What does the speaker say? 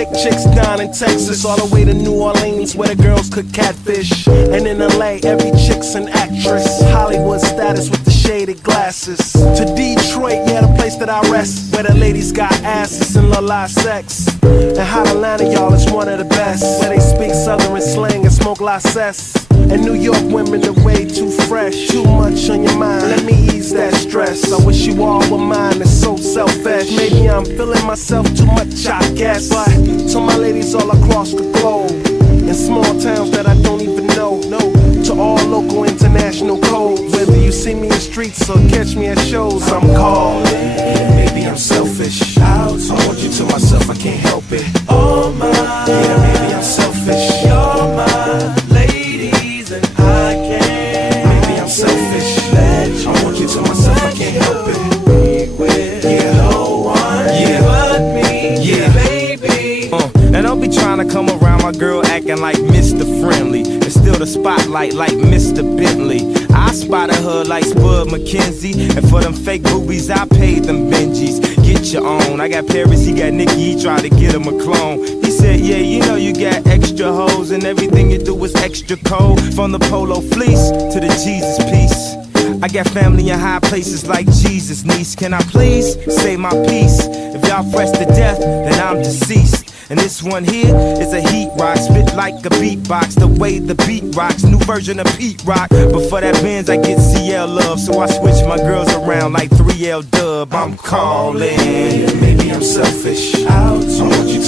sick chicks down in Texas, all the way to New Orleans where the girls cook catfish. And in LA, every chick's an actress. Hollywood status with the shaded glasses. To Detroit, yeah, the place that I rest, where the ladies got asses and love live sex. And Hot Atlanta, y'all, is one of the best, where they speak southern slang and smoke la cess. And New York women are way too fresh. Too much on your mind, let me ease that stress. I wish you all were mine, it's so selfish. Maybe I'm feeling myself too much, I guess. But to my ladies all across the globe, in small towns that I don't even know, to all local international codes, whether you see me in the streets or catch me at shows, I'm calling. Maybe I'm selfish, I want you to myself, I can't help it. Oh my, yeah, maybe I'm selfish. You're my ladies and I can't. Maybe I'm selfish, I want you to myself, I can't help it. Be with no one but me, yeah, baby. Now don't be trying to come around my girl acting like Mr. Friendly. It's still the spotlight like Mr. Bentley. I spotted her like Spud McKenzie, and for them fake boobies I paid them Benjis. Get your own. I got Paris, he got Nikki, he tried to get him a clone. He said, yeah, you know you got extra hoes, and everything you do is extra cold. From the polo fleece to the Jesus piece. I got family in high places like Jesus, niece. Can I please say my piece? If y'all fresh to death, then I'm deceased. And this one here is a heat rock, spit like a beatbox, the way the beat rocks, new version of Pete Rock. But for that Benz I get CL love, so I switch my girls around like 3L Dub. I'm calling. Maybe I'm selfish, I want you